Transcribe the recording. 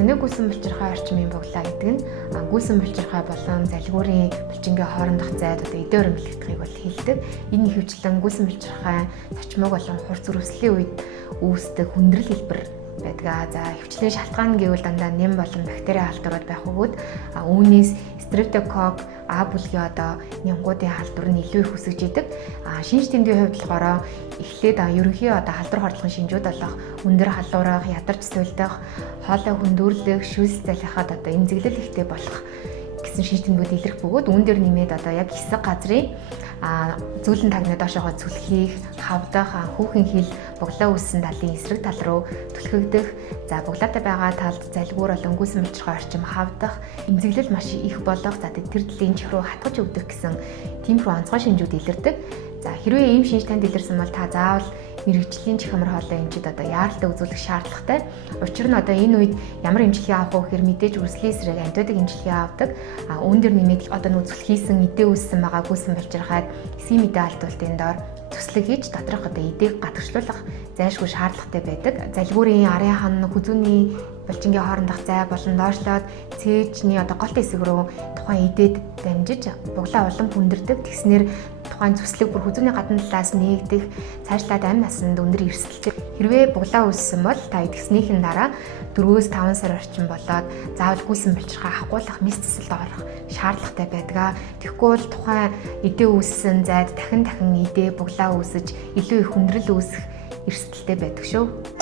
Тагны гүйсэн булчирхай орчмын буглаа гэдэг нь гүйсэн булчирхай болон залгуурын булчингийн хоорондох зайд одоо эдийн орон бэлтгэхийг бол хэлдэг. Энэ ихэвчлэн гүйсэн булчирхай цочмог болон хурц үрслийн үед үүсдэг хүндрэл хэлбэр байдаг. За хөвчлийн шалтгаан гэвэл дандаа нэм болон бактери халдварууд байх бөгөөд үүнээс стрептокок А бүлгийн одоо нянгуудын халдвар нь илүү их үсэж идэг. Шинж тэмдгийн хувьд болохоор эхлээд ерөнхий одоо халдвар хордлогын шинжүүд болох өндөр халуурах, ядарч суулдах, хоолой хүндүрлэх, шүүс залхихад одоо эмзэглэл ихтэй болох гэсэн шинж тэмдгүүд илэрх бөгөөд үүн дээр нэмээд одоо яг хэсэг газрын зүүлэн тагны доошоогоо зүлхийх, хавдах, хүүхэн хил буглаа үүссэн талын эсрэг тал руу түлхэгдэх, за буглаатай байгаа талд залгуур болон гүйсэн булчирхай орчим хавдах, эмзэглэл маш их болох, за тэр талын чих руу хатгаж өгдөг гэсэн тиймэрхүү онцгой шинжүүд илэрдэг. За хэрвээ ийм шинж танд илэрсэн бол та заавал мэрэгжлийн чихмар хоолой эмчид одоо яаралтай үзүүлэх шаардлагатай. Учир нь одоо энэ үед ямар эмчилгээ авах вэ гэхээр мэдээж үрслийн эсрэг антибиотик эмчилгээ авдаг. Үүн дээр нэмээд одоо нүүцэл хийсэн эдээ үүссэн байгаа гүйсэн булчирхайд эсийн мэдээ алдуултын доор төслөг хийж доторх одоо эдээг гатгчлуулах зайлшгүй шаардлагатай байдаг. Залгуурын арын хан хүзүүний булчингийн хоорондох зай болон доошлоод цээжний одоо голт хэсэг рүү тухайн эдээд дамжиж буглаа улам хүндэрдэг. Тэгснээр тухайн цэцлэг бүр хүзүүний гадна талаас нээгдэх, цаашлаад амь насанд өндөр эрсдэлтэй. Хэрвээ буглаа үүссэн бол та идэхснийхэн дараа 4-5 сар орчим болоод заавал гүйсэн булчирхай ахгуулах мэс цэцэлд орох шаардлагатай байдаг. Тэгэхгүй бол тухайн эдээ үүссэн зайд дахин эдээ буглаа үүсэж илүү их хүндрэл үүсэх эрсдэлтэй байдаг шүү.